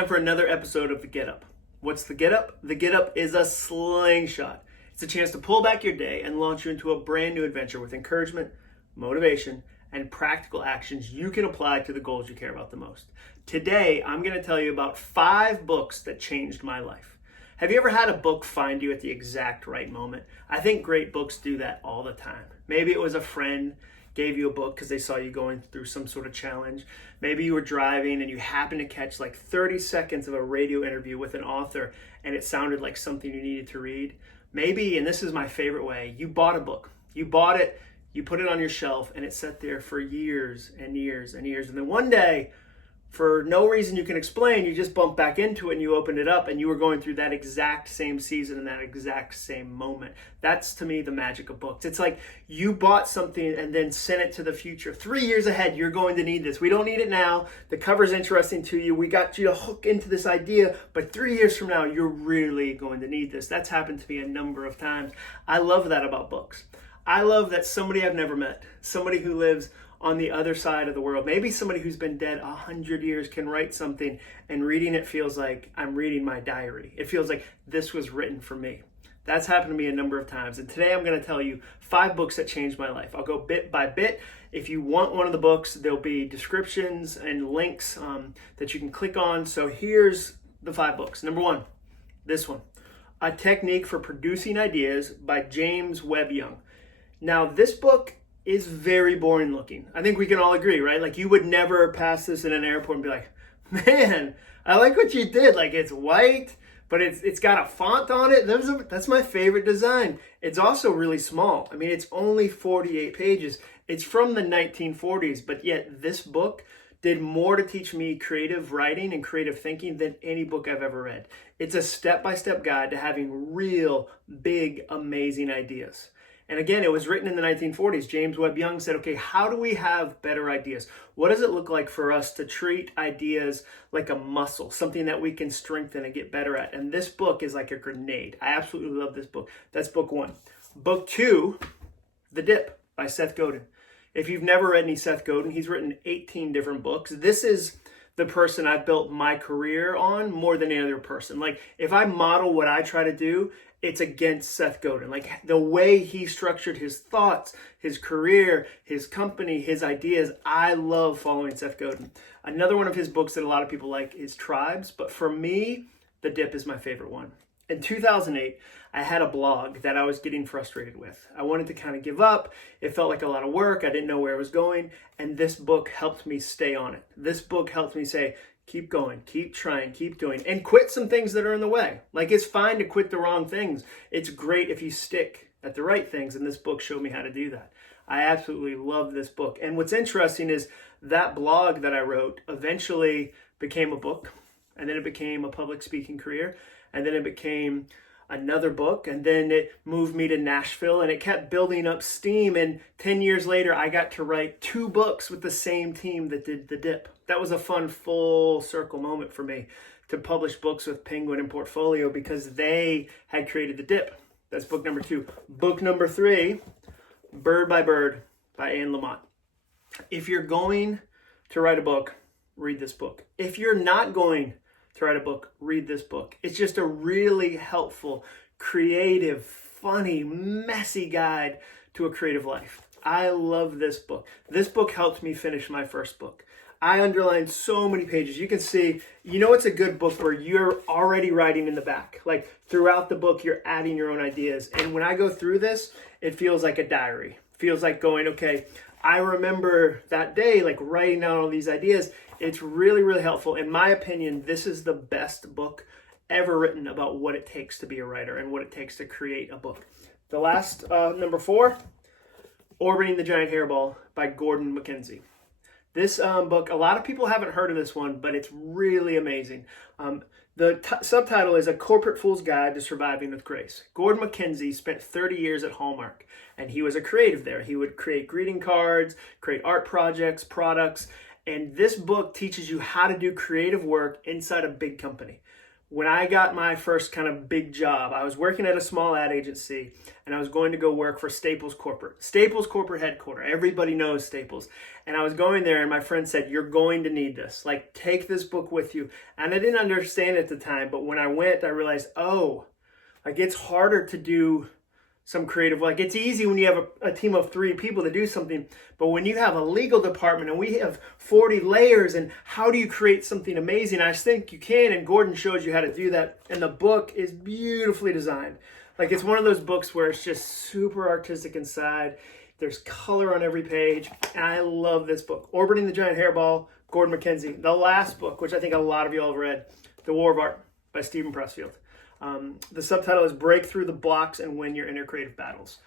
time for another episode of The Get Up. What's The Get Up? The Get Up is a slingshot. It's a chance to pull back your day and launch you into a brand new adventure with encouragement, motivation, and practical actions you can apply to the goals you care about the most. Today, I'm going to tell you about 5 books that changed my life. Have you ever had a book find you at the exact right moment? I think great books do that all the time. Maybe it was a friend gave you a book because they saw you going through some sort of challenge. Maybe you were driving and you happened to catch like 30 seconds of a radio interview with an author and it sounded like something you needed to read. Maybe, and this is my favorite way, you bought a book. You bought it, you put it on your shelf, and it sat there for years and years and years. And then one day, for no reason you can explain, you just bumped back into it and you opened it up and you were going through that exact same season and that exact same moment. That's, to me, the magic of books. It's like you bought something and then sent it to the future. 3 years ahead, you're going to need this. We don't need it now. The cover's interesting to you. We got you to hook into this idea, but 3 years from now, you're really going to need this. That's happened to me a number of times. I love that about books. I love that somebody I've never met, somebody who lives on the other side of the world, maybe somebody who's been dead 100 years can write something, and reading it feels like I'm reading my diary. It feels like this was written for me. That's happened to me a number of times. And today I'm going to tell you 5 books that changed my life. I'll go bit by bit. If you want one of the books, there'll be descriptions and links that you can click on. So here's the 5 books. Number 1, this one, A Technique for Producing Ideas by James Webb Young. Now, this book is very boring looking. I think we can all agree, right? Like, you would never pass this in an airport and be like, man, I like what you did. Like, it's white, but it's got a font on it. That's my favorite design. It's also really small. I mean, it's only 48 pages. It's from the 1940s, but yet this book did more to teach me creative writing and creative thinking than any book I've ever read. It's a step-by-step guide to having real, big, amazing ideas. And again, it was written in the 1940s. James Webb Young said, okay, how do we have better ideas? What does it look like for us to treat ideas like a muscle, something that we can strengthen and get better at? And this book is like a grenade. I absolutely love this book. That's book 1. Book 2, The Dip by Seth Godin. If you've never read any Seth Godin, he's written 18 different books. This is the person I've built my career on more than any other person. Like, if I model what I try to do, it's against Seth Godin. Like, the way he structured his thoughts, his career, his company, his ideas, I love following Seth Godin. Another one of his books that a lot of people like is Tribes, but for me, The Dip is my favorite one. In 2008, I had a blog that I was getting frustrated with. I wanted to kind of give up. It felt like a lot of work. I didn't know where it was going, and this book helped me stay on it. This book helped me say, keep going, keep trying, keep doing, and quit some things that are in the way. Like, it's fine to quit the wrong things. It's great if you stick at the right things, and this book showed me how to do that. I absolutely love this book. And what's interesting is that blog that I wrote eventually became a book, and then it became a public speaking career, and then it became another book, and then it moved me to Nashville, and it kept building up steam, and 10 years later, I got to write 2 books with the same team that did The Dip. That was a fun full circle moment for me to publish books with Penguin and Portfolio because they had created The Dip. That's book number 2. Book number 3, Bird by Bird by Anne Lamott. If you're going to write a book, read this book. If you're not going to write a book, read this book. It's just a really helpful, creative, funny, messy guide to a creative life. I love this book. This book helped me finish my first book. I underlined so many pages. You can see, it's a good book where you're already writing in the back. Like, throughout the book, you're adding your own ideas. And when I go through this, it feels like a diary. It feels like going, okay, I remember that day, like writing down all these ideas. It's really, really helpful. In my opinion, this is the best book ever written about what it takes to be a writer and what it takes to create a book. The last, number 4, Orbiting the Giant Hairball by Gordon MacKenzie. This book, a lot of people haven't heard of this one, but it's really amazing. The subtitle is A Corporate Fool's Guide to Surviving with Grace. Gordon MacKenzie spent 30 years at Hallmark, and he was a creative there. He would create greeting cards, create art projects, products, and this book teaches you how to do creative work inside a big company. when I got my first kind of big job, I was working at a small ad agency and I was going to go work for Staples Corporate headquarters. Everybody knows Staples. And I was going there and my friend said, "You're going to need this. Like, take this book with you." And I didn't understand it at the time, but when I went, I realized, oh, like it's harder to do some creative, like it's easy when you have a team of 3 people to do something, but when you have a legal department and we have 40 layers, and how do you create something amazing? I think you can, and Gordon shows you how to do that, and the book is beautifully designed. Like, it's one of those books where it's just super artistic inside. There's color on every page, and I love this book. Orbiting the Giant Hairball, Gordon MacKenzie. The last book, which I think a lot of you all have read, The War of Art by Stephen Pressfield. The subtitle is Break Through the Blocks and Win Your Inner Creative Battles.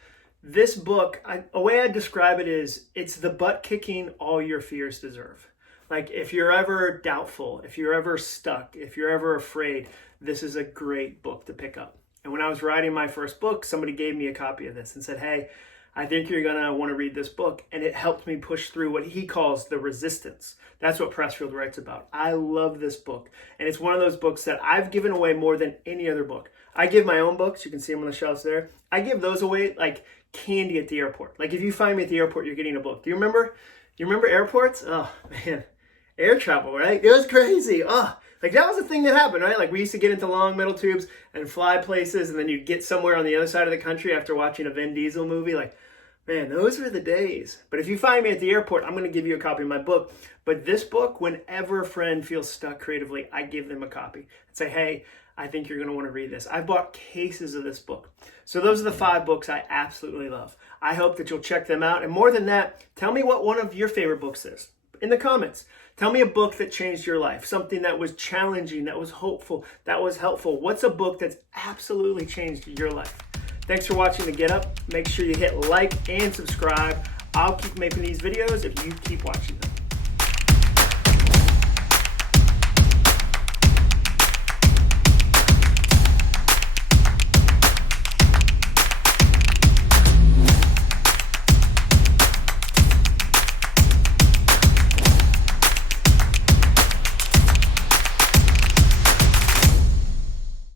This book, a way I describe it is, it's the butt kicking all your fears deserve. Like, if you're ever doubtful, if you're ever stuck, if you're ever afraid, this is a great book to pick up. And when I was writing my first book, somebody gave me a copy of this and said, "Hey, I think you're going to want to read this book." And it helped me push through what he calls the resistance. That's what Pressfield writes about. I love this book. And it's one of those books that I've given away more than any other book. I give my own books. You can see them on the shelves there. I give those away like candy at the airport. Like, if you find me at the airport, you're getting a book. Do you remember? You remember airports? Oh, man. Air travel, right? It was crazy. Oh, like that was a thing that happened, right? Like, we used to get into long metal tubes and fly places, and then you'd get somewhere on the other side of the country after watching a Vin Diesel movie. Like, man, those were the days. But if you find me at the airport, I'm going to give you a copy of my book. But this book, whenever a friend feels stuck creatively, I give them a copy and say, "Hey, I think you're going to want to read this." I bought cases of this book. So those are the 5 books I absolutely love. I hope that you'll check them out. And more than that, tell me what one of your favorite books is in the comments. Tell me a book that changed your life, something that was challenging, that was hopeful, that was helpful. What's a book that's absolutely changed your life? Thanks for watching The Get Up. Make sure you hit like and subscribe. I'll keep making these videos if you keep watching them.